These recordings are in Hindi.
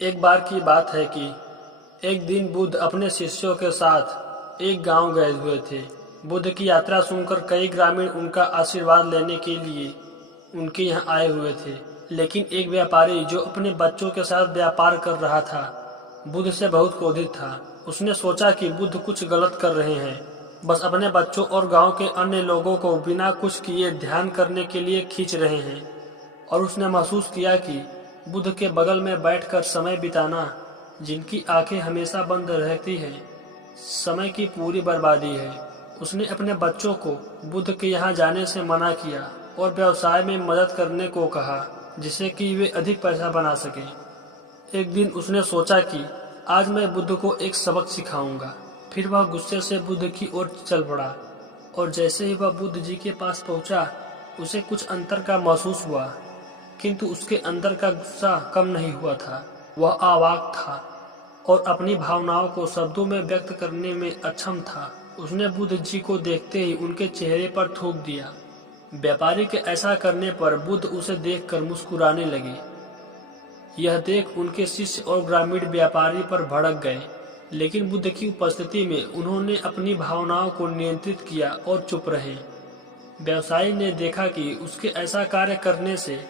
एक बार की बात है कि एक दिन बुद्ध अपने शिष्यों के साथ एक गांव गए हुए थे। बुद्ध की यात्रा सुनकर कई ग्रामीण उनका आशीर्वाद लेने के लिए उनके यहाँ आए हुए थे। लेकिन एक व्यापारी जो अपने बच्चों के साथ व्यापार कर रहा था, बुद्ध से बहुत क्रोधित था। उसने सोचा कि बुद्ध कुछ गलत कर रहे हैं, बस अपने बच्चों और गांव के अन्य लोगों को बिना कुछ किए ध्यान करने के लिए खींच रहे हैं। और उसने महसूस किया कि बुद्ध के बगल में बैठकर समय बिताना, जिनकी आंखें हमेशा बंद रहती हैं, समय की पूरी बर्बादी है। उसने अपने बच्चों को बुद्ध के यहाँ जाने से मना किया और व्यवसाय में मदद करने को कहा, जिससे कि वे अधिक पैसा बना सकें। एक दिन उसने सोचा कि आज मैं बुद्ध को एक सबक सिखाऊंगा। फिर वह गुस्से से बुद्ध की ओर चल पड़ा और जैसे ही वह बुद्ध जी के पास पहुंचा, उसे कुछ अंतर का महसूस हुआ, किंतु उसके अंदर का गुस्सा कम नहीं हुआ था। वह अवाक था और अपनी भावनाओं को शब्दों में व्यक्त करने में अक्षम था। उसने बुद्ध जी को देखते ही उनके चेहरे पर थूक दिया। व्यापारी के ऐसा करने पर बुद्ध उसे देखकर मुस्कुराने लगे। यह देख उनके शिष्य और ग्रामीण व्यापारी पर भड़क गए, लेकिन बुद्ध की उपस्थिति में उन्होंने अपनी भावनाओं को नियंत्रित किया और चुप रहे। व्यवसायी ने देखा कि उसके ऐसा कार्य करने से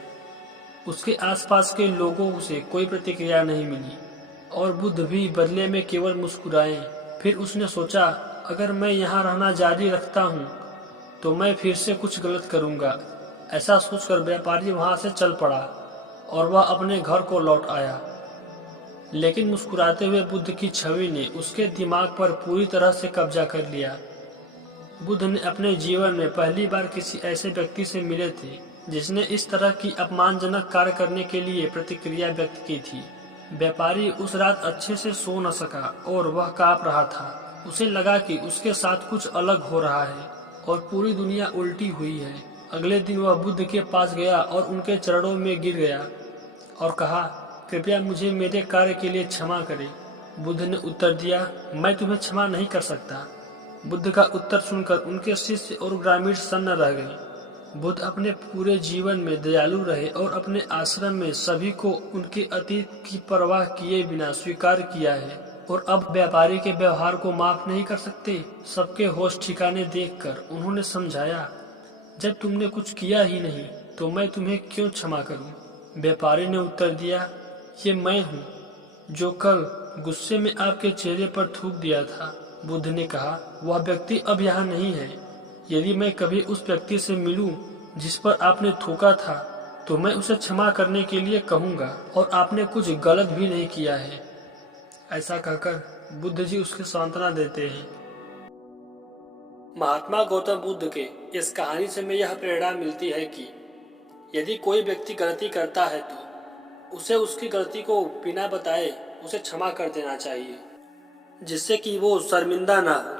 उसके आसपास के लोगों से कोई प्रतिक्रिया नहीं मिली और बुद्ध भी बदले में केवल मुस्कुराए। फिर उसने सोचा, अगर मैं यहाँ रहना जारी रखता हूँ तो मैं फिर से कुछ गलत करूँगा। ऐसा सोचकर व्यापारी वहाँ से चल पड़ा और वह अपने घर को लौट आया। लेकिन मुस्कुराते हुए बुद्ध की छवि ने उसके दिमाग पर पूरी तरह से कब्जा कर लिया। बुद्ध ने अपने जीवन में पहली बार किसी ऐसे व्यक्ति से मिले थे जिसने इस तरह की अपमानजनक कार्य करने के लिए प्रतिक्रिया व्यक्त की थी। व्यापारी उस रात अच्छे से सो न सका और वह कांप रहा था। उसे लगा कि उसके साथ कुछ अलग हो रहा है और पूरी दुनिया उल्टी हुई है। अगले दिन वह बुद्ध के पास गया और उनके चरणों में गिर गया और कहा, कृपया मुझे मेरे कार्य के लिए क्षमा करें। बुद्ध ने उत्तर दिया, मैं तुम्हें क्षमा नहीं कर सकता। बुद्ध का उत्तर सुनकर उनके शिष्य और ग्रामीण सन्न रह गए। बुद्ध अपने पूरे जीवन में दयालु रहे और अपने आश्रम में सभी को उनके अतीत की परवाह किए बिना स्वीकार किया है। और अब व्यापारी के व्यवहार को माफ नहीं कर सकते। सबके होश ठिकाने देखकर उन्होंने समझाया, जब तुमने कुछ किया ही नहीं तो मैं तुम्हें क्यों क्षमा करूं? व्यापारी ने उत्तर दिया, ये मैं हूँ जो कल गुस्से में आपके चेहरे पर थूक दिया था। बुद्ध ने कहा, वह व्यक्ति अब यहाँ नहीं है। यदि मैं कभी उस व्यक्ति से मिलूं जिस पर आपने थूका था तो मैं उसे क्षमा करने के लिए कहूँगा और आपने कुछ गलत भी नहीं किया है। ऐसा कहकर बुद्ध जी उसके सांत्वना देते हैं। महात्मा गौतम बुद्ध के इस कहानी से हमें यह प्रेरणा मिलती है कि यदि कोई व्यक्ति गलती करता है तो उसे उसकी गलती को बिना बताए उसे क्षमा कर देना चाहिए, जिससे कि वो शर्मिंदा ना हो।